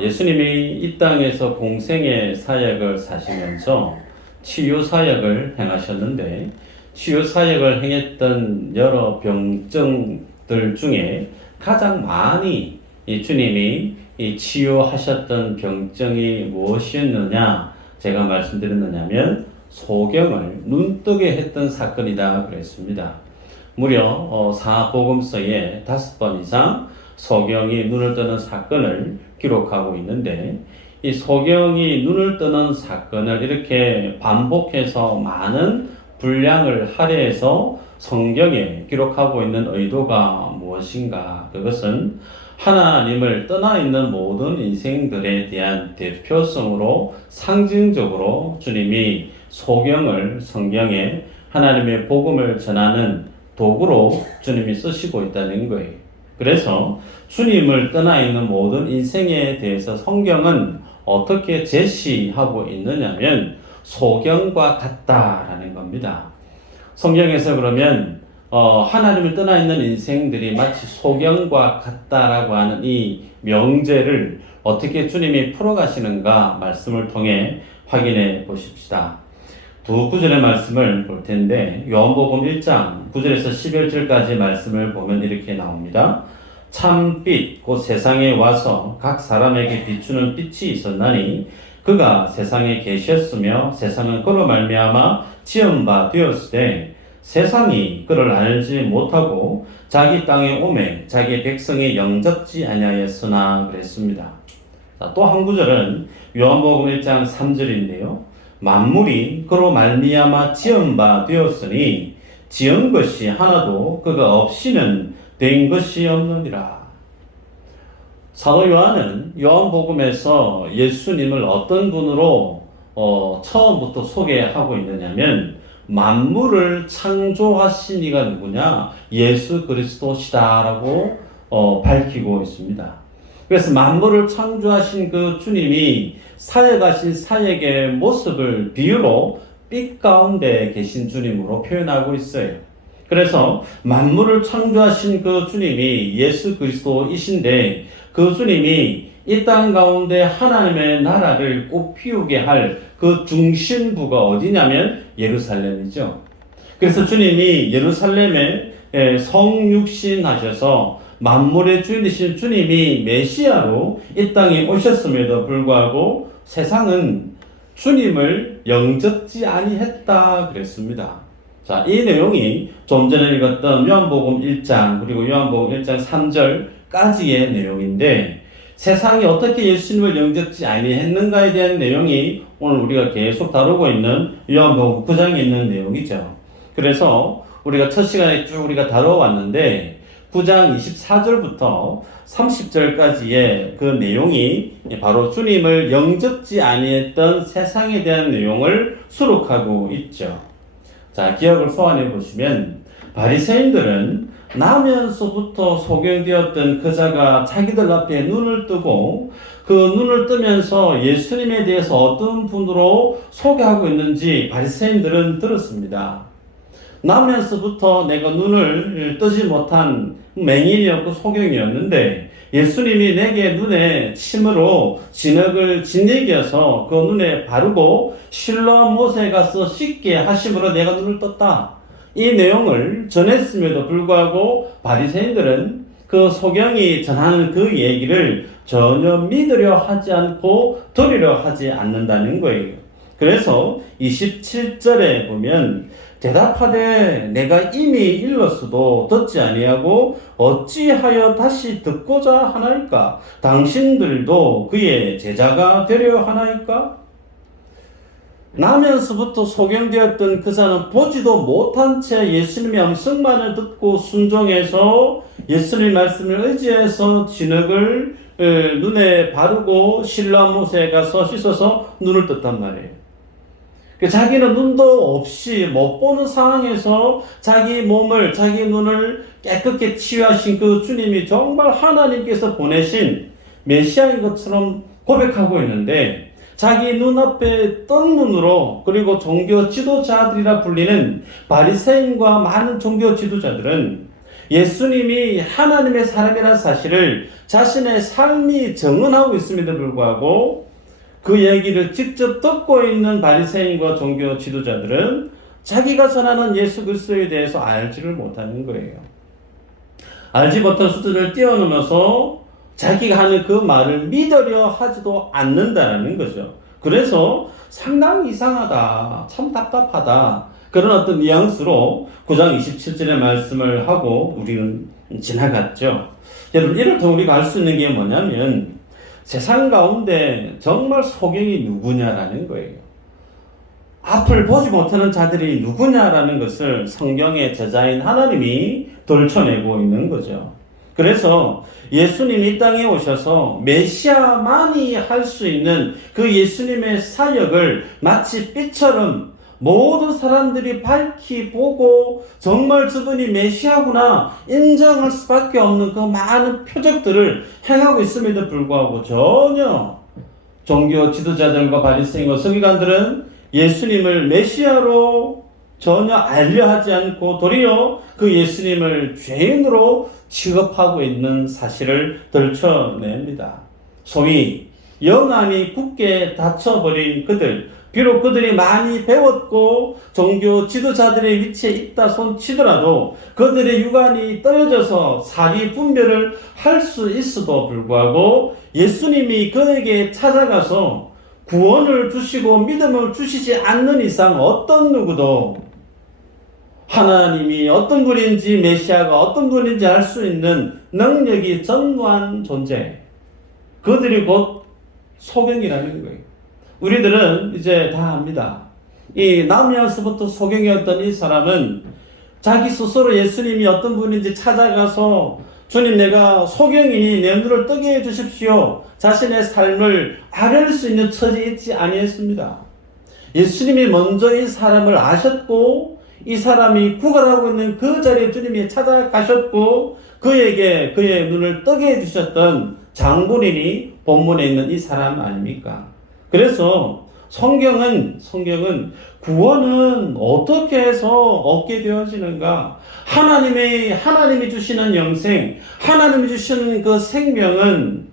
예수님이 이 땅에서 공생의 사역을 사시면서 치유 사역을 행하셨는데, 치유 사역을 행했던 여러 병증들 중에 가장 많이 이 주님이 이 치유하셨던 병증이 무엇이었느냐 제가 말씀드렸느냐면 소경을 눈뜨게 했던 사건이다 그랬습니다. 무려 사복음서에 5번 이상 소경이 눈을 뜨는 사건을 기록하고 있는데, 이 소경이 눈을 뜨는 사건을 이렇게 반복해서 많은 분량을 할애해서 성경에 기록하고 있는 의도가 무엇인가? 그것은 하나님을 떠나 있는 모든 인생들에 대한 대표성으로 상징적으로 주님이 소경을 성경에 하나님의 복음을 전하는 도구로 주님이 쓰시고 있다는 거예요. 그래서 주님을 떠나 있는 모든 인생에 대해서 성경은 어떻게 제시하고 있느냐면 소경과 같다라는 겁니다. 성경에서 그러면 하나님을 떠나 있는 인생들이 마치 소경과 같다라고 하는 이 명제를 어떻게 주님이 풀어가시는가 말씀을 통해 확인해 보십시다. 두 구절의 말씀을 볼 텐데, 요한복음 1장 9절에서 11절까지 말씀을 보면 이렇게 나옵니다. 참빛 곧 세상에 와서 각 사람에게 비추는 빛이 있었나니 그가 세상에 계셨으며 세상은 그로 말미암아 지은 바 되었으되 세상이 그를 알지 못하고 자기 땅에 오매 자기 백성이 영접지 아니하였으나 그랬습니다. 또 한 구절은 요한복음 1장 3절인데요. 만물이 그로 말미암아 지은 바 되었으니 지은 것이 하나도 그가 없이는 된 것이 없느니라. 사도 요한은 요한복음에서 예수님을 어떤 분으로 처음부터 소개하고 있느냐면 만물을 창조하신 이가 누구냐? 예수 그리스도시다라고 밝히고 있습니다. 그래서 만물을 창조하신 그 주님이 사역하신 사역의 모습을 비유로 빛 가운데 계신 주님으로 표현하고 있어요. 그래서 만물을 창조하신 그 주님이 예수 그리스도이신데, 그 주님이 이 땅 가운데 하나님의 나라를 꽃피우게 할 그 중심부가 어디냐면 예루살렘이죠. 그래서 주님이 예루살렘에 성육신 하셔서 만물의 주인이신 주님이 메시아로 이 땅에 오셨음에도 불구하고 세상은 주님을 영접지 아니했다 그랬습니다. 자, 이 내용이 좀 전에 읽었던 요한복음 1장 그리고 요한복음 1장 3절까지의 내용인데, 세상이 어떻게 예수님을 영접지 아니했는가에 대한 내용이 오늘 우리가 계속 다루고 있는 요한복음 9장에 있는 내용이죠. 그래서 우리가 첫 시간에 쭉 우리가 다뤄왔는데 9장 24절부터 30절까지의 그 내용이 바로 주님을 영접지 아니했던 세상에 대한 내용을 수록하고 있죠. 자, 기억을 소환해 보시면 바리새인들은 나면서부터 소경되었던 그자가 자기들 앞에 눈을 뜨고 그 눈을 뜨면서 예수님에 대해서 어떤 분으로 소개하고 있는지 바리새인들은 들었습니다. 나면서부터 내가 눈을 뜨지 못한 맹인이었고 소경이었는데 예수님이 내게 눈에 침으로 진흙을 짓이겨서 그 눈에 바르고 실로암 못에 가서 씻게 하심으로 내가 눈을 떴다. 이 내용을 전했음에도 불구하고 바리새인들은 그 소경이 전하는 그 얘기를 전혀 믿으려 하지 않고 들으려 하지 않는다는 거예요. 그래서 27절에 보면 대답하되 내가 이미 일렀어도 듣지 아니하고 어찌하여 다시 듣고자 하나이까? 당신들도 그의 제자가 되려 하나이까? 나면서부터 소경되었던 그자는 보지도 못한 채 예수님의 음성만을 듣고 순종해서 예수님의 말씀을 의지해서 진흙을 눈에 바르고 실로암 못에 가서 씻어서 눈을 떴단 말이에요. 자기는 눈도 없이 못 보는 상황에서 자기 몸을, 자기 눈을 깨끗게 치유하신 그 주님이 정말 하나님께서 보내신 메시아인 것처럼 고백하고 있는데, 자기 눈앞에 뜬 눈으로, 그리고 종교 지도자들이라 불리는 바리새인과 많은 종교 지도자들은 예수님이 하나님의 사람이라는 사실을 자신의 삶이 증언하고 있음에도 불구하고 그 얘기를 직접 듣고 있는 바리새인과 종교 지도자들은 자기가 전하는 예수 그리스도에 대해서 알지를 못하는 거예요. 알지 못한 수준을 뛰어넘어서 자기가 하는 그 말을 믿으려 하지도 않는다는 거죠. 그래서 상당히 이상하다, 참 답답하다, 그런 어떤 뉘앙스로 9장 27절의 말씀을 하고 우리는 지나갔죠. 여러분, 이를 통해 우리가 알 수 있는 게 뭐냐면 세상 가운데 정말 소경이 누구냐라는 거예요. 앞을 보지 못하는 자들이 누구냐라는 것을 성경의 저자인 하나님이 들춰내고 있는 거죠. 그래서 예수님이 이 땅에 오셔서 메시아만이 할 수 있는 그 예수님의 사역을 마치 빛처럼 모든 사람들이 밝히 보고 정말 저분이 메시아구나 인정할 수밖에 없는 그 많은 표적들을 행하고 있음에도 불구하고 전혀 종교 지도자들과 바리새인과 서기관들은 예수님을 메시아로 전혀 알려하지 않고 도리어 그 예수님을 죄인으로 취급하고 있는 사실을 들춰냅니다. 소위 영안이 굳게 닫혀버린 그들, 비록 그들이 많이 배웠고 종교 지도자들의 위치에 있다 손치더라도 그들의 육안이 떨어져서 사리 분별을 할 수 있어도 불구하고 예수님이 그에게 찾아가서 구원을 주시고 믿음을 주시지 않는 이상 어떤 누구도 하나님이 어떤 분인지 메시아가 어떤 분인지 알 수 있는 능력이 전무한 존재, 그들이 곧 소경이라는 거예요. 우리들은 이제 다 압니다. 이 나무야서부터 소경이었던 이 사람은 자기 스스로 예수님이 어떤 분인지 찾아가서 주님, 내가 소경이니 내 눈을 뜨게 해주십시오. 자신의 삶을 아뢰을 수 있는 처지에 있지 아니했습니다. 예수님이 먼저 이 사람을 아셨고 이 사람이 구걸하고 있는 그 자리에 주님이 찾아가셨고 그에게 그의 눈을 뜨게 해주셨던 장본인이 본문에 있는 이 사람 아닙니까? 그래서 성경은 구원은 어떻게 해서 얻게 되어지는가? 하나님이 주시는 영생, 하나님이 주시는 그 생명은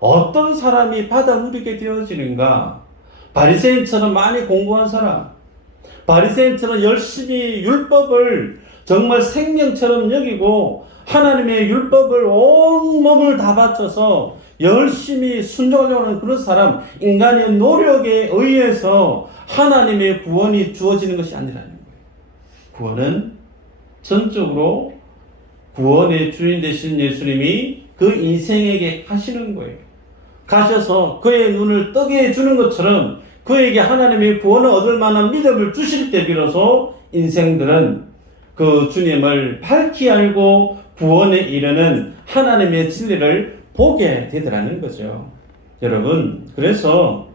어떤 사람이 받아 누리게 되어지는가? 바리새인처럼 많이 공부한 사람, 바리새인처럼 열심히 율법을 정말 생명처럼 여기고 하나님의 율법을 온 몸을 다 바쳐서 열심히 순종하려고 하는 그런 사람, 인간의 노력에 의해서 하나님의 구원이 주어지는 것이 아니라는 거예요. 구원은 전적으로 구원의 주인 되신 예수님이 그 인생에게 하시는 거예요. 가셔서 그의 눈을 뜨게 해주는 것처럼 그에게 하나님의 구원을 얻을 만한 믿음을 주실 때 비로소 인생들은 그 주님을 밝히 알고 구원에 이르는 하나님의 진리를 보게 되더라는 거죠. 여러분, 그래서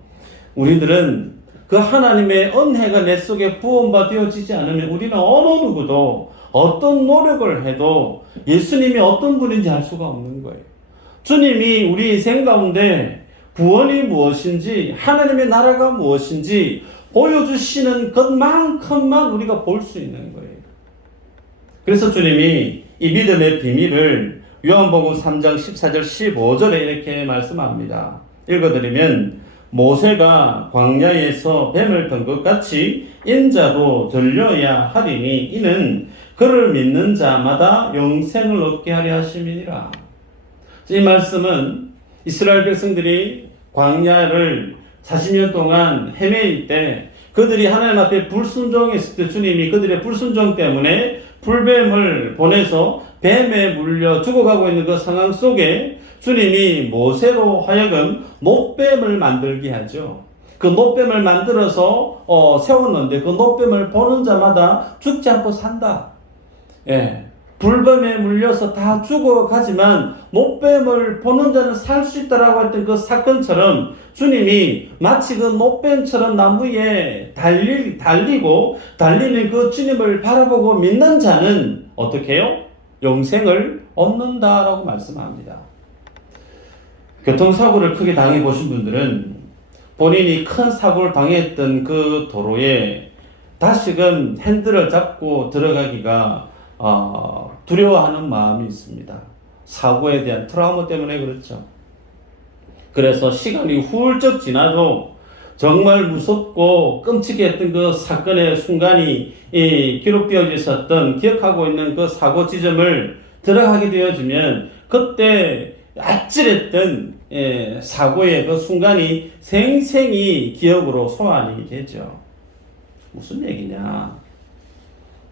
우리들은 그 하나님의 은혜가 내 속에 부음받아지지 않으면 우리는 어느 누구도 어떤 노력을 해도 예수님이 어떤 분인지 알 수가 없는 거예요. 주님이 우리 인생 가운데 구원이 무엇인지, 하나님의 나라가 무엇인지 보여주시는 것만큼만 우리가 볼 수 있는 거예요. 그래서 주님이 이 믿음의 비밀을 요한복음 3장 14절 15절에 이렇게 말씀합니다. 읽어드리면, 모세가 광야에서 뱀을 든 것 같이 인자도 들려야 하리니 이는 그를 믿는 자마다 영생을 얻게 하려 하심이니라. 이 말씀은 이스라엘 백성들이 광야를 40년 동안 헤매일 때 그들이 하나님 앞에 불순종했을 때 주님이 그들의 불순종 때문에 불뱀을 보내서 뱀에 물려 죽어가고 있는 그 상황 속에 주님이 모세로 하여금 못뱀을 만들게 하죠. 그 못뱀을 만들어서 세웠는데 그 못뱀을 보는 자마다 죽지 않고 산다. 예. 불뱀에 물려서 다 죽어가지만 못뱀을 보는 자는 살 수 있다라고 했던 그 사건처럼 주님이 마치 그 못뱀처럼 나무에 달리는 그 주님을 바라보고 믿는 자는 어떻게 해요? 영생을 얻는다라고 말씀합니다. 교통사고를 크게 당해보신 분들은 본인이 큰 사고를 당했던 그 도로에 다시금 핸들을 잡고 들어가기가 두려워하는 마음이 있습니다. 사고에 대한 트라우마 때문에 그렇죠. 그래서 시간이 훌쩍 지나도 정말 무섭고 끔찍했던 그 사건의 순간이 기록되어 있었던 기억하고 있는 그 사고 지점을 들어가게 되어지면 그때 아찔했던 사고의 그 순간이 생생히 기억으로 소환이 되죠. 무슨 얘기냐?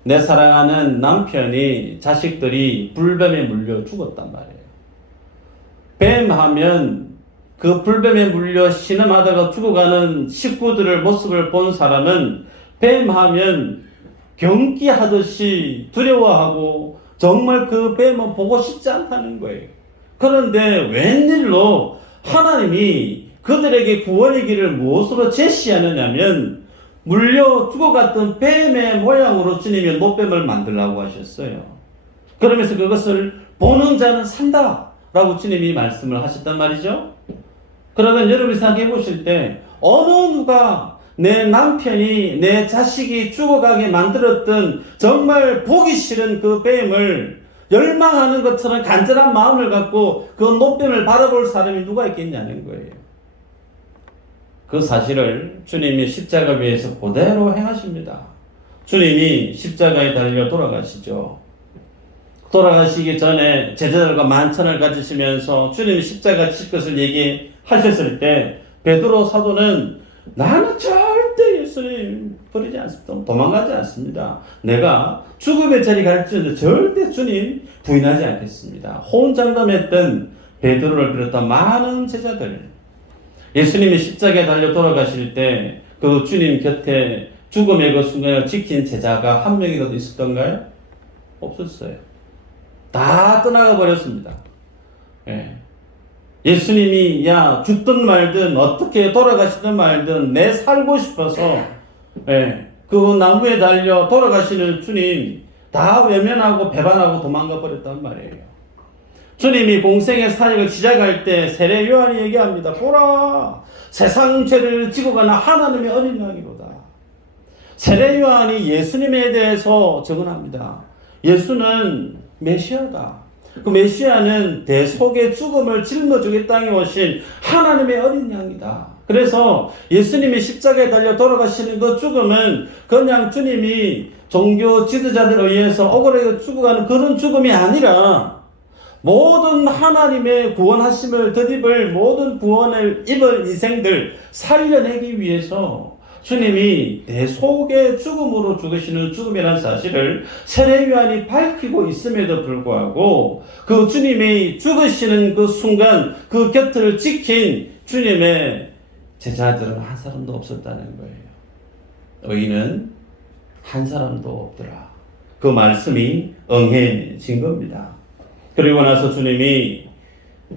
내 사랑하는 남편이 자식들이 불뱀에 물려 죽었단 말이에요. 뱀 하면 그 불뱀에 물려 신음하다가 죽어가는 식구들의 모습을 본 사람은 뱀 하면 경기하듯이 두려워하고 정말 그 뱀은 보고 싶지 않다는 거예요. 그런데 웬일로 하나님이 그들에게 구원의 길을 무엇으로 제시하느냐면 물려 죽어갔던 뱀의 모양으로 주님이 노뱀을 만들라고 하셨어요. 그러면서 그것을 보는 자는 산다 라고 주님이 말씀을 하셨단 말이죠. 그러면 여러분이 생각해 보실 때 어느 누가 내 남편이 내 자식이 죽어가게 만들었던 정말 보기 싫은 그 뱀을 열망하는 것처럼 간절한 마음을 갖고 그 노뱀을 바라볼 사람이 누가 있겠냐는 거예요. 그 사실을 주님이 십자가 위에서 그대로 행하십니다. 주님이 십자가에 달려 돌아가시죠. 돌아가시기 전에 제자들과 만찬을 가지시면서 주님이 십자가 칠 것을 얘기하셨을 때 베드로 사도는 나는 절대 예수님 버리지 않습니다. 도망가지 않습니다. 내가 죽음의 자리 갈지언정 절대 주님 부인하지 않겠습니다. 호언장담했던 베드로를 비롯한 많은 제자들, 예수님이 십자가에 달려 돌아가실 때 그 주님 곁에 죽음의 그 순간을 지킨 제자가 한 명이라도 있었던가요? 없었어요. 다 떠나가 버렸습니다. 예수님이 야 죽든 말든 어떻게 돌아가시든 말든 내 살고 싶어서 그 나무에 달려 돌아가시는 주님 다 외면하고 배반하고 도망가 버렸단 말이에요. 주님이 공생의 사역을 시작할 때 세례 요한이 얘기합니다. 보라, 세상 죄를 지고 가는 하나님의 어린 양이로다. 세례 요한이 예수님에 대해서 증언합니다. 예수는 메시아다. 그 메시아는 대속의 죽음을 짊어지고 땅에 오신 하나님의 어린 양이다. 그래서 예수님이 십자가에 달려 돌아가시는 그 죽음은 그냥 주님이 종교 지도자들에 의해서 억울하게 죽어가는 그런 죽음이 아니라 모든 하나님의 구원하심을 덧입을 모든 구원을 입을 인생들 살려내기 위해서 주님이 대속의 죽음으로 죽으시는 죽음이라는 사실을 세례 요한이 밝히고 있음에도 불구하고 그 주님이 죽으시는 그 순간 그 곁을 지킨 주님의 제자들은 한 사람도 없었다는 거예요. 의인은 한 사람도 없더라. 그 말씀이 응해진 겁니다. 그리고 나서 주님이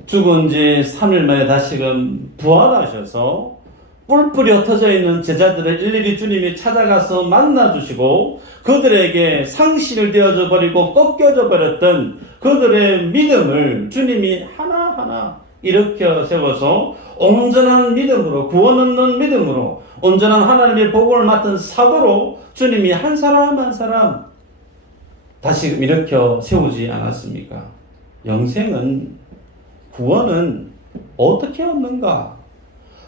죽은 지 3일 만에 다시금 부활하셔서 뿔뿔이 흩어져 있는 제자들을 일일이 주님이 찾아가서 만나주시고 그들에게 상실을 되어져 버리고 꺾여져 버렸던 그들의 믿음을 주님이 하나하나 일으켜 세워서 온전한 믿음으로 구원 얻는 믿음으로 온전한 하나님의 복음을 맡은 사도로 주님이 한 사람 한 사람 다시금 일으켜 세우지 않았습니까? 영생은 구원은 어떻게 얻는가?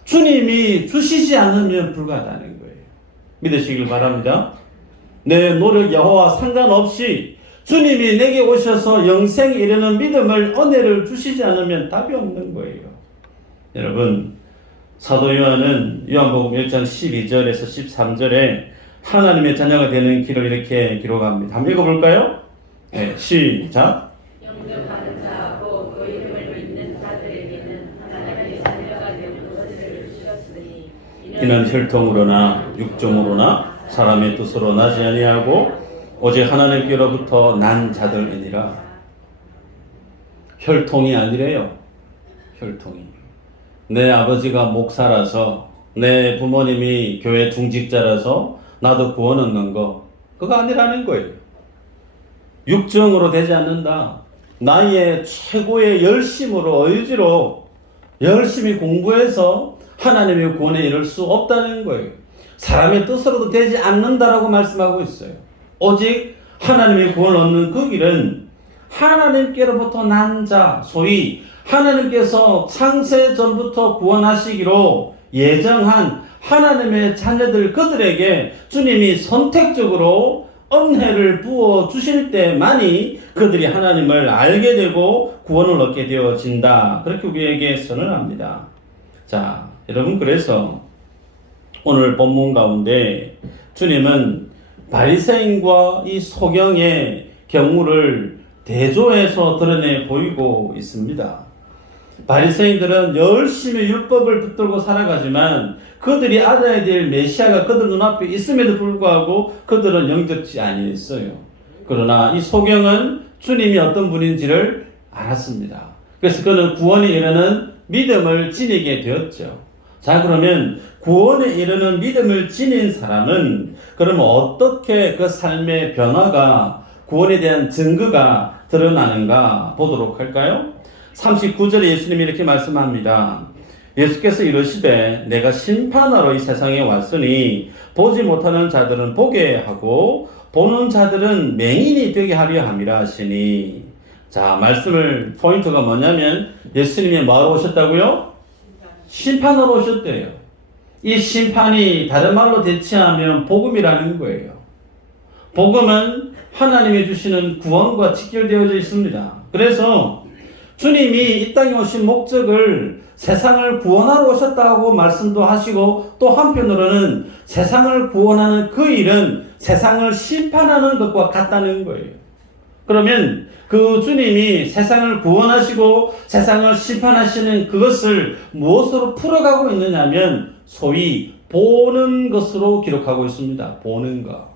주님이 주시지 않으면 불가하다는 거예요. 믿으시길 바랍니다. 내 노력 여호와 상관없이 주님이 내게 오셔서 영생에 이르는 믿음을 은혜를 주시지 않으면 답이 없는 거예요. 여러분, 사도 요한은 요한복음 1장 12절에서 13절에 하나님의 자녀가 되는 길을 이렇게 기록합니다. 한번 읽어볼까요? 네, 시작. 영접하는 자하고 그 이름을 믿는 자들에게는 하나님의 자녀가 되는 것을 주셨으니 이는 혈통으로나 육종으로나 사람의 뜻으로 나지 아니하고 오직 하나님께로부터 난 자들이니라. 혈통이 아니래요. 혈통이. 내 아버지가 목사라서 내 부모님이 교회 중직자라서 나도 구원 얻는 거 그거 아니라는 거예요. 육정으로 되지 않는다. 나의 최고의 열심으로 의지로 열심히 공부해서 하나님의 구원에 이를 수 없다는 거예요. 사람의 뜻으로도 되지 않는다라고 말씀하고 있어요. 오직 하나님의 구원을 얻는 그 길은 하나님께로부터 난 자, 소위 하나님께서 창세 전부터 구원하시기로 예정한 하나님의 자녀들 그들에게 주님이 선택적으로 은혜를 부어 주실 때만이 그들이 하나님을 알게 되고 구원을 얻게 되어진다. 그렇게 우리에게 선언합니다. 자, 여러분, 그래서 오늘 본문 가운데 주님은 바리새인과 이 소경의 경우를 대조해서 드러내 보이고 있습니다. 바리새인들은 열심히 율법을 붙들고 살아가지만 그들이 알아야 될 메시아가 그들 눈앞에 있음에도 불구하고 그들은 영접지 아니했어요. 그러나 이 소경은 주님이 어떤 분인지를 알았습니다. 그래서 그는 구원에 이르는 믿음을 지니게 되었죠. 자, 그러면 구원에 이르는 믿음을 지닌 사람은 그러면 어떻게 그 삶의 변화가 구원에 대한 증거가 드러나는가 보도록 할까요? 39절에 예수님이 이렇게 말씀합니다. 예수께서 이르시되 내가 심판하러 이 세상에 왔으니 보지 못하는 자들은 보게 하고 보는 자들은 맹인이 되게 하려 함이라 하시니. 자, 말씀을 포인트가 뭐냐면 예수님이 뭐하러 오셨다고요? 심판하러 오셨대요. 이 심판이 다른 말로 대체하면 복음이라는 거예요. 복음은 하나님이 주시는 구원과 직결되어져 있습니다. 그래서 주님이 이 땅에 오신 목적을 세상을 구원하러 오셨다고 말씀도 하시고 또 한편으로는 세상을 구원하는 그 일은 세상을 심판하는 것과 같다는 거예요. 그러면 그 주님이 세상을 구원하시고 세상을 심판하시는 그것을 무엇으로 풀어가고 있느냐면 소위 보는 것으로 기록하고 있습니다. 보는 것.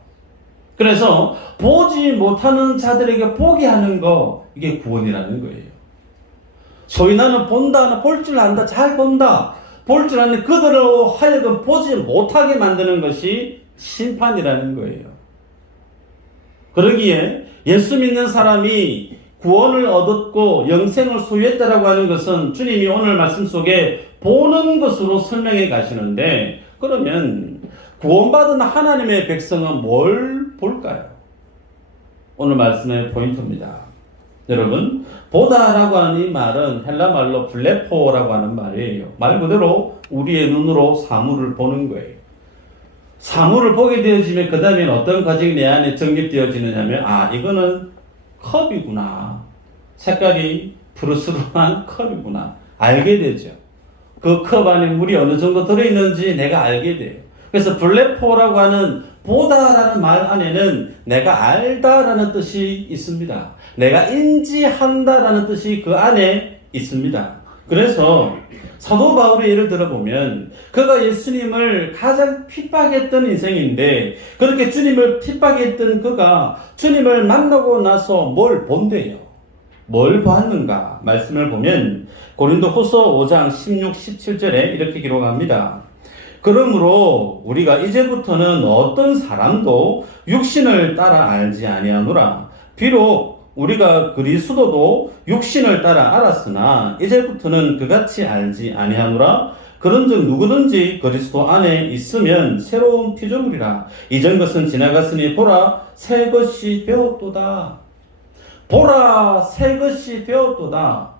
그래서 보지 못하는 자들에게 보게 하는 거, 이게 구원이라는 거예요. 소위 나는 본다, 나 볼 줄 안다, 잘 본다, 볼 줄 아는데 그들로 하여금 보지 못하게 만드는 것이 심판이라는 거예요. 그러기에 예수 믿는 사람이 구원을 얻었고 영생을 소유했다라고 하는 것은 주님이 오늘 말씀 속에 보는 것으로 설명해 가시는데, 그러면 구원받은 하나님의 백성은 뭘 볼까요? 오늘 말씀의 포인트입니다. 여러분, 보다라고 하는 이 말은 헬라 말로 블레포라고 하는 말이에요. 말 그대로 우리의 눈으로 사물을 보는 거예요. 사물을 보게 되어지면 그 다음에는 어떤 과정이 내 안에 정립되어지느냐면, 아, 이거는 컵이구나. 색깔이 푸르스름한 컵이구나. 알게 되죠. 그 컵 안에 물이 어느 정도 들어있는지 내가 알게 돼요. 그래서 블레포라고 하는 보다라는 말 안에는 내가 알다라는 뜻이 있습니다. 내가 인지한다라는 뜻이 그 안에 있습니다. 그래서 사도 바울의 예를 들어보면 그가 예수님을 가장 핍박했던 인생인데, 그렇게 주님을 핍박했던 그가 주님을 만나고 나서 뭘 본대요? 뭘 보았는가? 말씀을 보면 고린도후서 5장 16, 17절에 이렇게 기록합니다. 그러므로 우리가 이제부터는 어떤 사람도 육신을 따라 알지 아니하노라. 비록 우리가 그리스도도 육신을 따라 알았으나 이제부터는 그같이 알지 아니하노라. 그런즉 누구든지 그리스도 안에 있으면 새로운 피조물이라. 이전 것은 지나갔으니 보라 새 것이 되었도다. 보라 새 것이 되었도다.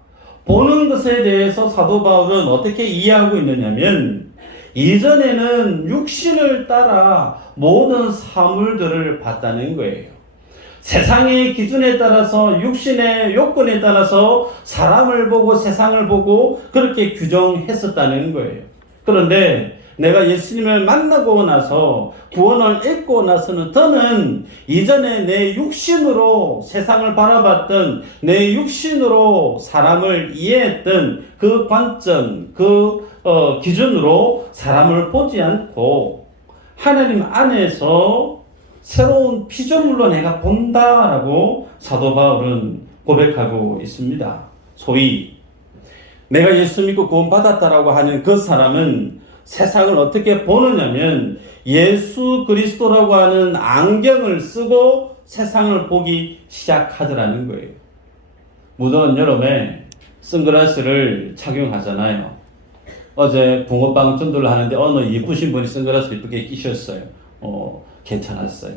보는 것에 대해서 사도 바울은 어떻게 이해하고 있느냐면, 이전에는 육신을 따라 모든 사물들을 봤다는 거예요. 세상의 기준에 따라서, 육신의 요건에 따라서 사람을 보고 세상을 보고 그렇게 규정했었다는 거예요. 그런데 내가 예수님을 만나고 나서 구원을 얻고 나서는 저는 이전에 내 육신으로 세상을 바라봤던, 내 육신으로 사람을 이해했던 그 관점, 그 기준으로 사람을 보지 않고 하나님 안에서 새로운 피조물로 내가 본다라고 사도 바울은 고백하고 있습니다. 소위 내가 예수 믿고 구원받았다라고 하는 그 사람은 세상을 어떻게 보느냐면 예수 그리스도라고 하는 안경을 쓰고 세상을 보기 시작하더라는 거예요. 무더운 여름에 선글라스를 착용하잖아요. 어제 붕어빵 전도를 하는데 어느 이쁘신 분이 선글라스 이쁘게 끼셨어요. 괜찮았어요.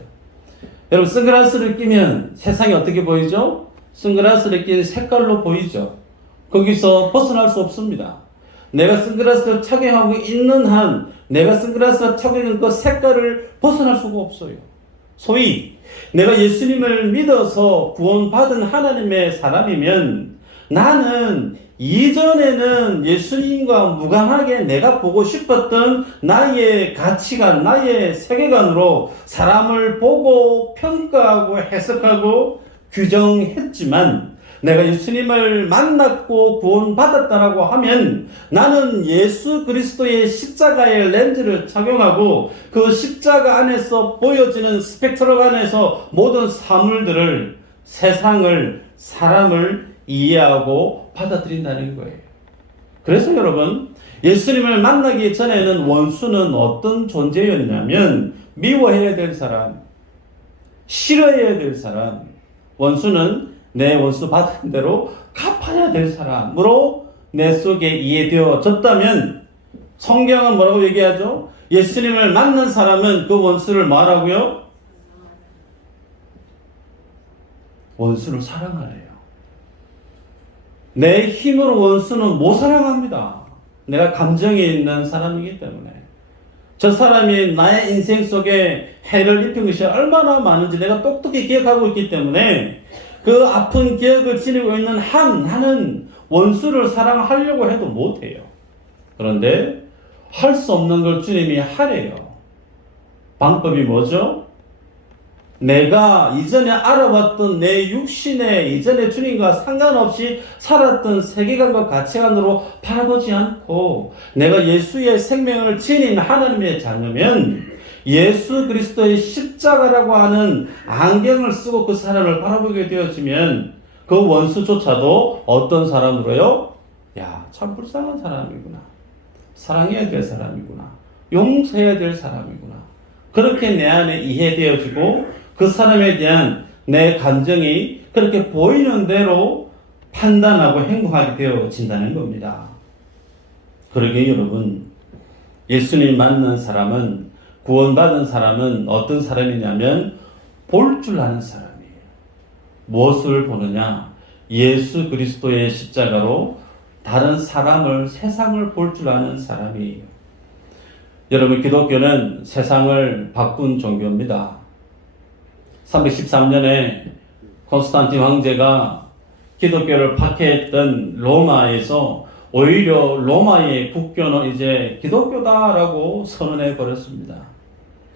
여러분, 선글라스를 끼면 세상이 어떻게 보이죠? 선글라스를 낀 색깔로 보이죠. 거기서 벗어날 수 없습니다. 내가 선글라스를 착용하고 있는 한 내가 선글라스를 착용한 그 색깔을 벗어날 수가 없어요. 소위 내가 예수님을 믿어서 구원받은 하나님의 사람이면 나는 이전에는 예수님과 무관하게 내가 보고 싶었던 나의 가치관, 나의 세계관으로 사람을 보고 평가하고 해석하고 규정했지만 내가 예수님을 만났고 구원받았다라고 하면 나는 예수 그리스도의 십자가의 렌즈를 착용하고 그 십자가 안에서 보여지는 스펙트럼 안에서 모든 사물들을, 세상을, 사람을 이해하고 받아들인다는 거예요. 그래서 여러분, 예수님을 만나기 전에는 원수는 어떤 존재였냐면 미워해야 될 사람, 싫어해야 될 사람, 원수는 내 원수 받은 대로 갚아야 될 사람으로 내 속에 이해되어졌다면 성경은 뭐라고 얘기하죠? 예수님을 만난 사람은 그 원수를 뭐하라고요? 원수를 사랑하래요. 내 힘으로 원수는 못 사랑합니다. 내가 감정이 있는 사람이기 때문에. 저 사람이 나의 인생 속에 해를 입힌 것이 얼마나 많은지 내가 똑똑히 기억하고 있기 때문에 그 아픈 기억을 지니고 있는 나는 원수를 사랑하려고 해도 못해요. 그런데 할 수 없는 걸 주님이 하래요. 방법이 뭐죠? 내가 이전에 알아봤던 내 육신의 이전에 주님과 상관없이 살았던 세계관과 가치관으로 바라보지 않고 내가 예수의 생명을 지닌 하나님의 자녀면 예수 그리스도의 십자가라고 하는 안경을 쓰고 그 사람을 바라보게 되어지면 그 원수조차도 어떤 사람으로요? 야, 참 불쌍한 사람이구나. 사랑해야 될 사람이구나. 용서해야 될 사람이구나. 그렇게 내 안에 이해되어지고 그 사람에 대한 내 감정이 그렇게 보이는 대로 판단하고 행동하게 되어진다는 겁니다. 그러게 여러분, 예수님 만난 사람은, 구원받은 사람은 어떤 사람이냐면 볼 줄 아는 사람이에요. 무엇을 보느냐? 예수 그리스도의 십자가로 다른 사람을, 세상을 볼 줄 아는 사람이에요. 여러분, 기독교는 세상을 바꾼 종교입니다. 313년에 콘스탄틴 황제가 기독교를 박해했던 로마에서 오히려 로마의 국교는 이제 기독교다라고 선언해 버렸습니다.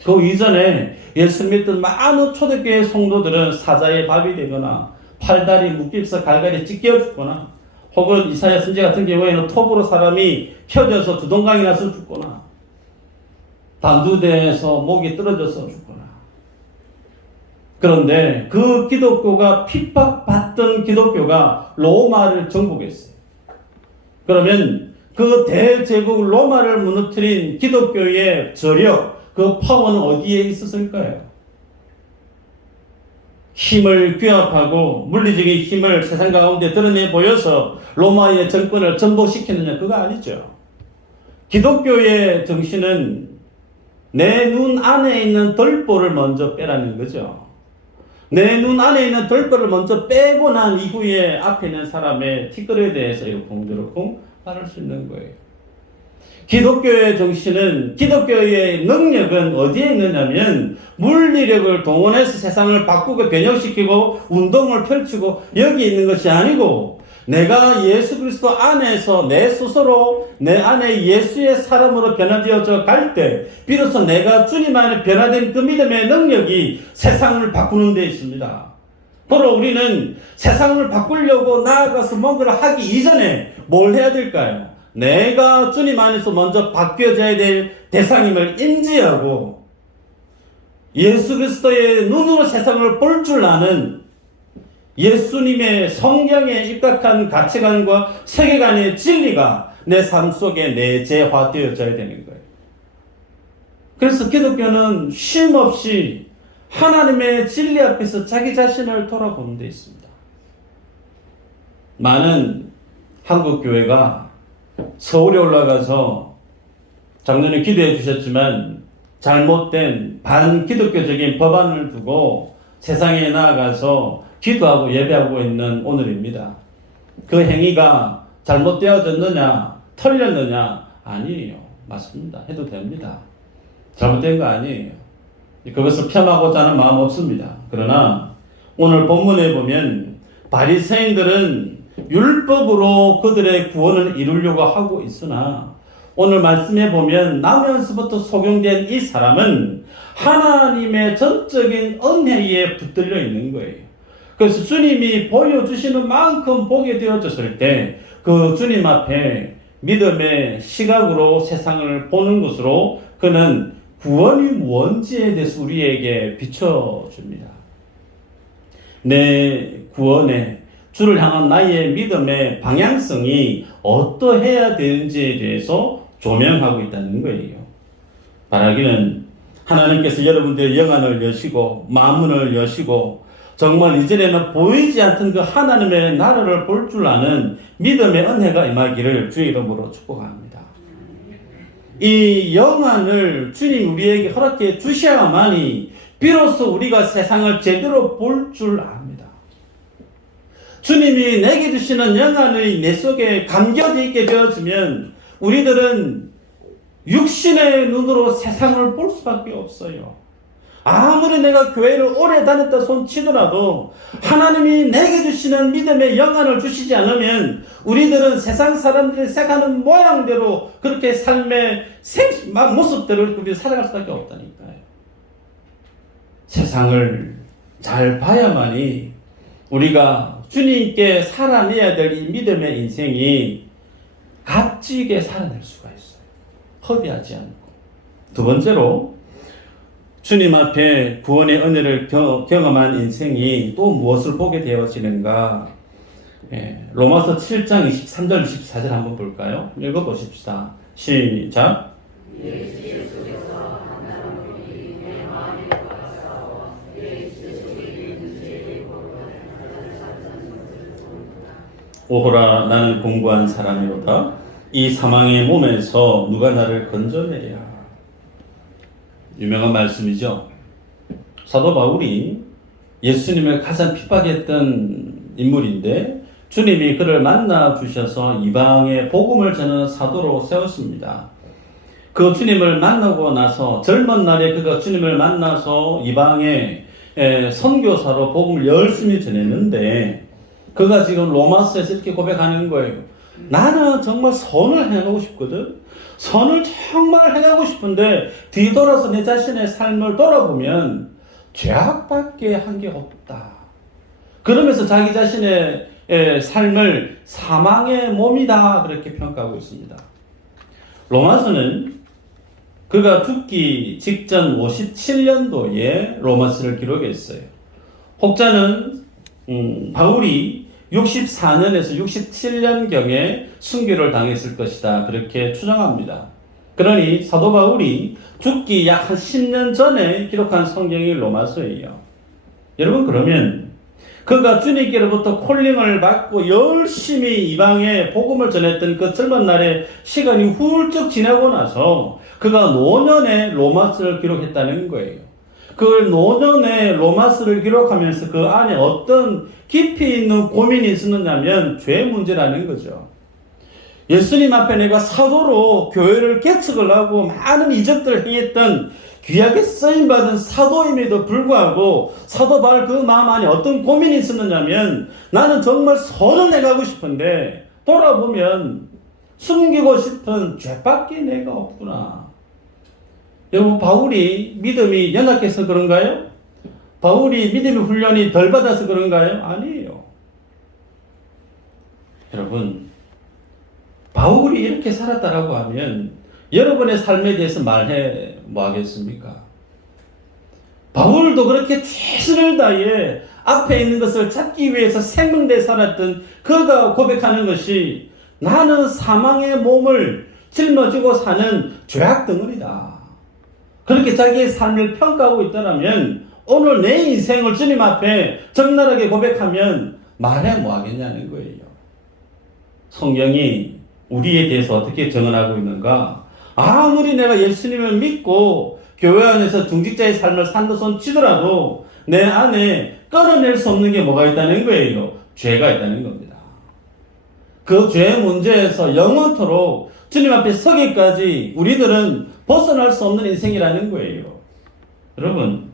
그 이전에 예수 믿던 많은 초대교회 성도들은 사자의 밥이 되거나 팔다리 묶여서 갈갈이 찢겨 죽거나 혹은 이사야 선지 같은 경우에는 톱으로 사람이 펴져서 두동강이 나서 죽거나 단두대에서 목이 떨어져서 죽거나. 그런데 그 기독교가 핍박받던 기독교가 로마를 정복했어요. 그러면 그 대제국 로마를 무너뜨린 기독교의 저력, 그 파워는 어디에 있었을까요? 힘을 규합하고 물리적인 힘을 세상 가운데 드러내 보여서 로마의 정권을 전복시키느냐, 그거 아니죠. 기독교의 정신은 내 눈 안에 있는 덜보를 먼저 빼라는 거죠. 내 눈 안에 있는 덜보를 먼저 빼고 난 이후에 앞에 있는 사람의 티끌에 대해서 이렇게 공저렇게 말할 수 있는 거예요. 기독교의 정신은, 기독교의 능력은 어디에 있느냐면 물리력을 동원해서 세상을 바꾸고 변형시키고 운동을 펼치고 여기 있는 것이 아니고 내가 예수 그리스도 안에서 내 스스로 내 안에 예수의 사람으로 변화되어져 갈 때 비로소 내가 주님 안에 변화된 그 믿음의 능력이 세상을 바꾸는 데 있습니다. 바로 우리는 세상을 바꾸려고 나아가서 뭔가를 하기 이전에 뭘 해야 될까요? 내가 주님 안에서 먼저 바뀌어져야 될 대상임을 인지하고 예수 그리스도의 눈으로 세상을 볼 줄 아는 예수님의 성경에 입각한 가치관과 세계관의 진리가 내 삶 속에 내재화되어져야 되는 거예요. 그래서 기독교는 쉼 없이 하나님의 진리 앞에서 자기 자신을 돌아보는 데 있습니다. 많은 한국 교회가 서울에 올라가서 작년에 기도해 주셨지만 잘못된 반기독교적인 법안을 두고 세상에 나아가서 기도하고 예배하고 있는 오늘입니다. 그 행위가 잘못되어졌느냐, 틀렸느냐? 아니에요. 맞습니다. 해도 됩니다. 잘못된 거 아니에요. 그것을 폄하고자 하는 마음 없습니다. 그러나 오늘 본문에 보면 바리새인들은 율법으로 그들의 구원을 이루려고 하고 있으나 오늘 말씀에 보면 나면서부터 속용된 이 사람은 하나님의 전적인 은혜에 붙들려 있는 거예요. 그래서 주님이 보여주시는 만큼 보게 되어졌을 때 그 주님 앞에 믿음의 시각으로 세상을 보는 것으로 그는 구원이 뭔지에 대해서 우리에게 비춰줍니다. 내 구원에 주를 향한 나의 믿음의 방향성이 어떠해야 되는지에 대해서 조명하고 있다는 거예요. 바라기는 하나님께서 여러분들의 영안을 여시고 마음문을 여시고 정말 이전에는 보이지 않던 그 하나님의 나라를 볼 줄 아는 믿음의 은혜가 임하기를 주의 이름으로 축복합니다. 이 영안을 주님 우리에게 허락해 주셔야만이 비로소 우리가 세상을 제대로 볼 줄 압니다. 주님이 내게 주시는 영안이 내 속에 감겨져 있게 되어지면 우리들은 육신의 눈으로 세상을 볼 수밖에 없어요. 아무리 내가 교회를 오래 다녔다 손치더라도 하나님이 내게 주시는 믿음의 영안을 주시지 않으면 우리들은 세상 사람들이 생각하는 모양대로 그렇게 삶의 모습대로 그렇게 살아갈 수밖에 없다니까요. 세상을 잘 봐야만이 우리가 주님께 살아내야 될 이 믿음의 인생이 값지게 살아낼 수가 있어요. 허비하지 않고. 두 번째로 주님 앞에 구원의 은혜를 경험한 인생이 또 무엇을 보게 되어지는가? 로마서 7장 23절 24절 한번 볼까요? 읽어보십시다. 시작. 오호라 나는 공고한 사람이로다. 이 사망의 몸에서 누가 나를 건져내랴. 유명한 말씀이죠. 사도 바울이 예수님을 가장 핍박했던 인물인데 주님이 그를 만나 주셔서 이방의 복음을 전하는 사도로 세웠습니다. 그 주님을 만나고 나서 젊은 날에 그가 주님을 만나서 이방의 선교사로 복음을 열심히 전했는데 그가 지금 로마서에서 이렇게 고백하는 거예요. 나는 정말 선을 해가고 싶거든. 선을 정말 해가고 싶은데 뒤돌아서 내 자신의 삶을 돌아보면 죄악밖에 한 게 없다. 그러면서 자기 자신의 삶을 사망의 몸이다 그렇게 평가하고 있습니다. 로마서는 그가 죽기 직전 57년도에 로마서를 기록했어요. 혹자는 바울이 64년에서 67년경에 순교를 당했을 것이다 그렇게 추정합니다. 그러니 사도 바울이 죽기 약 한 10년 전에 기록한 성경이 로마서예요. 여러분 그러면 그가 주님께로부터 콜링을 받고 열심히 이방에 복음을 전했던 그 젊은 날의 시간이 훌쩍 지나고 나서 그가 노년에 로마서를 기록했다는 거예요. 그 노년에 로마서를 기록하면서 그 안에 어떤 깊이 있는 고민이 있었느냐면 죄 문제라는 거죠. 예수님 앞에 내가 사도로 교회를 개척을 하고 많은 이적들을 행했던 귀하게 쓰임받은 사도임에도 불구하고 사도 바울 그 마음 안에 어떤 고민이 있었느냐면 나는 정말 선을 해가고 싶은데 돌아보면 숨기고 싶은 죄밖에 내가 없구나. 여러분 바울이 믿음이 연약해서 그런가요? 바울이 믿음의 훈련이 덜 받아서 그런가요? 아니에요. 여러분 바울이 이렇게 살았다라고 하면 여러분의 삶에 대해서 말해 뭐 하겠습니까? 바울도 그렇게 최선을 다해 앞에 있는 것을 찾기 위해서 생명대 살았던 그가 고백하는 것이 나는 사망의 몸을 짊어지고 사는 죄악 덩어리다. 그렇게 자기의 삶을 평가하고 있다면 오늘 내 인생을 주님 앞에 적나라하게 고백하면 말해 뭐 하겠냐는 거예요. 성경이 우리에 대해서 어떻게 증언하고 있는가? 아무리 내가 예수님을 믿고 교회 안에서 중직자의 삶을 산다 손 치더라도 내 안에 끊어낼 수 없는 게 뭐가 있다는 거예요? 죄가 있다는 겁니다. 그 죄 문제에서 영원토록 주님 앞에 서기까지 우리들은 벗어날 수 없는 인생이라는 거예요. 여러분,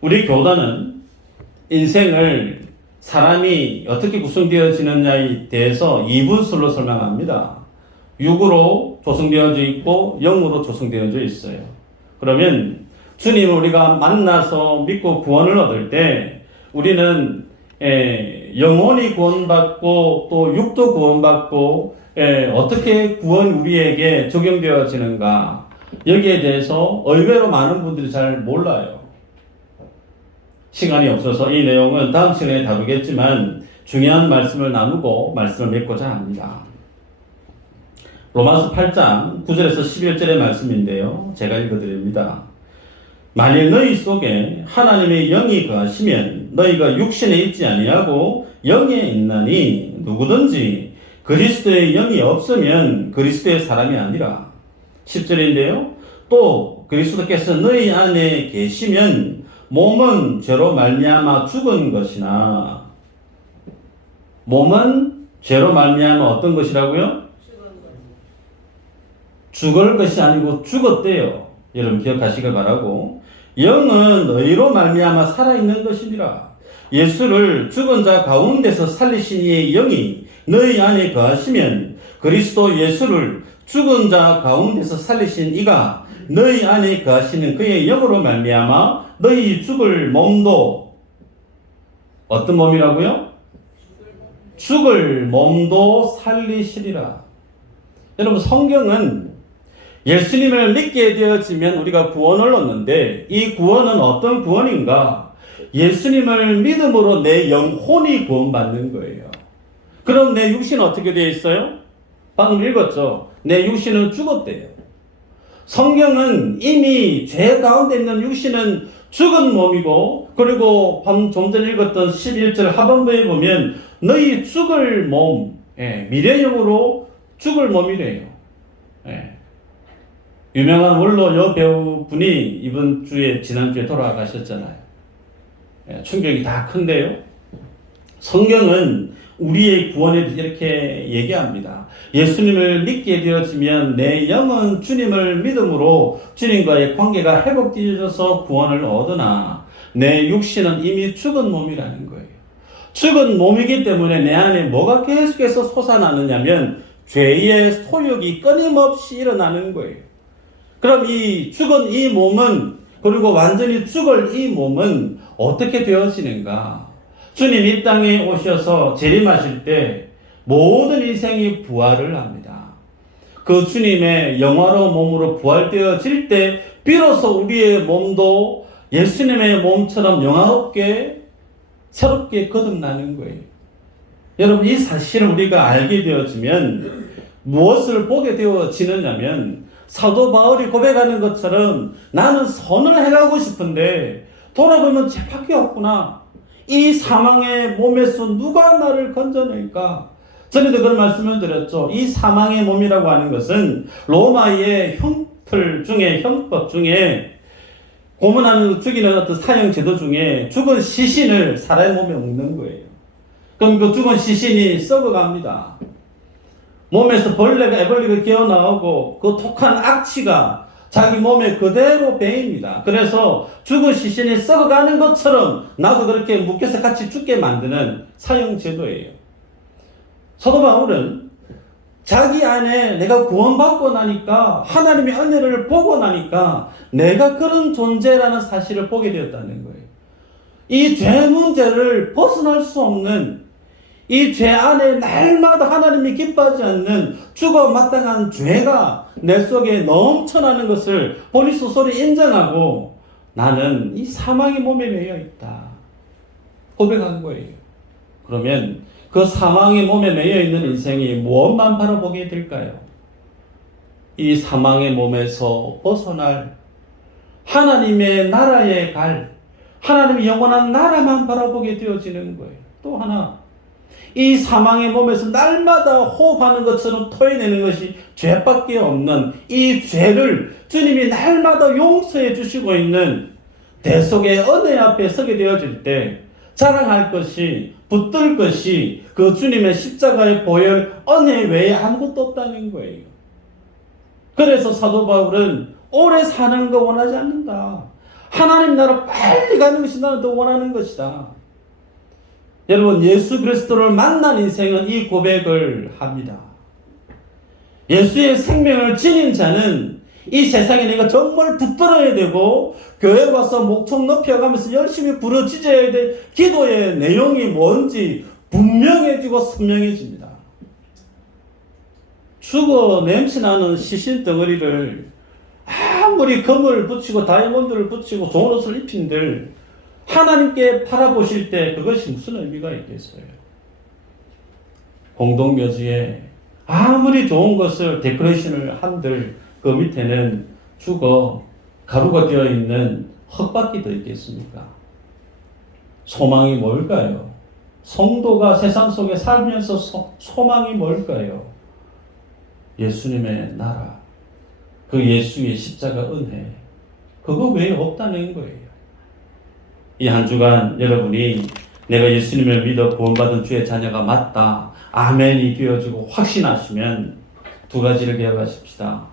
우리 교단은 인생을 사람이 어떻게 구성되어지느냐에 대해서 이분술로 설명합니다. 육으로 조성되어져 있고 영으로 조성되어져 있어요. 그러면 주님을 우리가 만나서 믿고 구원을 얻을 때 우리는 영혼이 구원받고 또 육도 구원받고 어떻게 구원 우리에게 적용되어지는가, 여기에 대해서 의외로 많은 분들이 잘 몰라요. 시간이 없어서 이 내용은 다음 시간에 다루겠지만 중요한 말씀을 나누고 말씀을 맺고자 합니다. 로마서 8장 9절에서 11절의 말씀인데요. 제가 읽어드립니다. 만일 너희 속에 하나님의 영이 거하시면 너희가 육신에 있지 아니하고 영에 있나니 누구든지 그리스도의 영이 없으면 그리스도의 사람이 아니라. 10절인데요. 또 그리스도께서 너희 안에 계시면 몸은 죄로 말미암아 죽은 것이나. 몸은 죄로 말미암아 어떤 것이라고요? 죽을 것이 아니고 죽었대요. 여러분 기억하시길 바라고. 영은 너희로 말미암아 살아있는 것이니라. 예수를 죽은 자 가운데서 살리신 이의 영이 너희 안에 거하시면 그리스도 예수를 죽은 자 가운데서 살리신 이가 너희 안에 거하시는 그의 영으로 말미암아 너희 죽을 몸도, 어떤 몸이라고요? 죽을 몸도 살리시리라. 여러분, 성경은 예수님을 믿게 되어지면 우리가 구원을 얻는데, 이 구원은 어떤 구원인가? 예수님을 믿음으로 내 영혼이 구원받는 거예요. 그럼 내 육신은 어떻게 되어 있어요? 방금 읽었죠? 내 육신은 죽었대요. 성경은 이미 죄 가운데 있는 육신은 죽은 몸이고, 그리고 좀 전에 읽었던 11절 하반부에 보면 너희 죽을 몸, 미래형으로 죽을 몸이래요. 유명한 원로 여배우분이 이번 주에, 지난주에 돌아가셨잖아요. 충격이 다 큰데요. 성경은 우리의 구원에 대해서 이렇게 얘기합니다. 예수님을 믿게 되어지면 내 영은 주님을 믿음으로 주님과의 관계가 회복되어져서 구원을 얻으나 내 육신은 이미 죽은 몸이라는 거예요. 죽은 몸이기 때문에 내 안에 뭐가 계속해서 솟아나느냐면 죄의 소욕이 끊임없이 일어나는 거예요. 그럼 이 죽은 이 몸은, 그리고 완전히 죽을 이 몸은 어떻게 되어지는가? 주님 이 땅에 오셔서 재림하실 때 모든 인생이 부활을 합니다. 그 주님의 영화로운 몸으로 부활되어질 때 비로소 우리의 몸도 예수님의 몸처럼 영화롭게 새롭게 거듭나는 거예요. 여러분, 이 사실을 우리가 알게 되어지면 무엇을 보게 되어지느냐면, 사도 바울이 고백하는 것처럼 나는 선을 행하고 싶은데 돌아보면 죄밖에 없구나. 이 사망의 몸에서 누가 나를 건져낼까? 전에도 그런 말씀을 드렸죠. 이 사망의 몸이라고 하는 것은 로마의 형법 중에 고문하는, 죽이는 어떤 사형 제도 중에 죽은 시신을 사람의 몸에 옮는 거예요. 그럼 그 죽은 시신이 썩어갑니다. 몸에서 애벌레가 기어나오고 그 독한 악취가 자기 몸에 그대로 배입니다. 그래서 죽은 시신이 썩어가는 것처럼 나도 그렇게 묶여서 같이 죽게 만드는 사형 제도예요. 사도 바울은 자기 안에 내가 구원받고 나니까, 하나님의 은혜를 보고 나니까 내가 그런 존재라는 사실을 보게 되었다는 거예요. 이 죄 문제를 벗어날 수 없는, 이 죄 안에 날마다 하나님이 기뻐하지 않는 죽어 마땅한 죄가 내 속에 넘쳐나는 것을 본인 스스로 인정하고 나는 이 사망의 몸에 매여 있다 고백한 거예요. 그러면 그 사망의 몸에 매여 있는 인생이 무엇만 바라보게 될까요? 이 사망의 몸에서 벗어날 하나님의 나라에 갈, 하나님의 영원한 나라만 바라보게 되어지는 거예요. 또 하나, 이 사망의 몸에서 날마다 호흡하는 것처럼 토해내는 것이 죄밖에 없는 이 죄를 주님이 날마다 용서해 주시고 있는 대속의 은혜 앞에 서게 되어질 때 자랑할 것이, 붙들 것이 그 주님의 십자가의 보혈 은혜 외에 아무것도 없다는 거예요. 그래서 사도 바울은 오래 사는 거 원하지 않는다. 하나님 나라 빨리 가는 것이 나는 더 원하는 것이다. 여러분, 예수 그리스도를 만난 인생은 이 고백을 합니다. 예수의 생명을 지닌 자는 이 세상에 내가 정말 붙들어야 되고 교회 와서 목청 높여가면서 열심히 부르짖어야 될 기도의 내용이 뭔지 분명해지고 선명해집니다. 죽어 냄새나는 시신 덩어리를 아무리 금을 붙이고 다이아몬드를 붙이고 좋은 옷을 입힌들 하나님께 바라보실 때 그것이 무슨 의미가 있겠어요? 공동묘지에 아무리 좋은 것을 데코레이션을 한들 그 밑에는 죽어 가루가 되어 있는 흙밖에 더 있겠습니까? 소망이 뭘까요? 성도가 세상 속에 살면서 소망이 뭘까요? 예수님의 나라, 그 예수의 십자가 은혜, 그거 외에 없다는 거예요. 이 한 주간 여러분이 내가 예수님을 믿어 구원받은 주의 자녀가 맞다, 아멘이 되어지고 확신하시면 두 가지를 기억하십시다.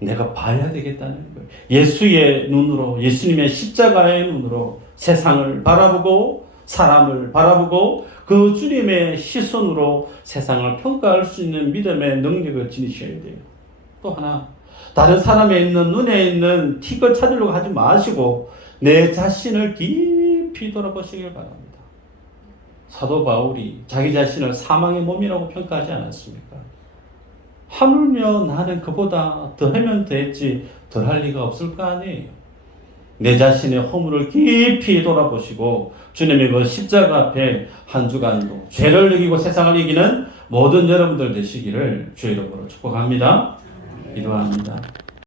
내가 봐야 되겠다는 거예요. 예수의 눈으로, 예수님의 십자가의 눈으로 세상을 바라보고 사람을 바라보고 그 주님의 시선으로 세상을 평가할 수 있는 믿음의 능력을 지니셔야 돼요. 또 하나, 다른 사람에 있는 눈에 있는 틱을 찾으려고 하지 마시고 내 자신을 깊이 돌아보시길 바랍니다. 사도 바울이 자기 자신을 사망의 몸이라고 평가하지 않았습니까? 하물며 나는 그보다 더하면 됐지 덜할 리가 없을 거 아니에요. 내 자신의 허물을 깊이 돌아보시고 주님의 그 십자가 앞에 한 주간도 죄를 이기고 세상을 이기는 모든 여러분들 되시기를 주의 이름으로 축복합니다. 기도합니다.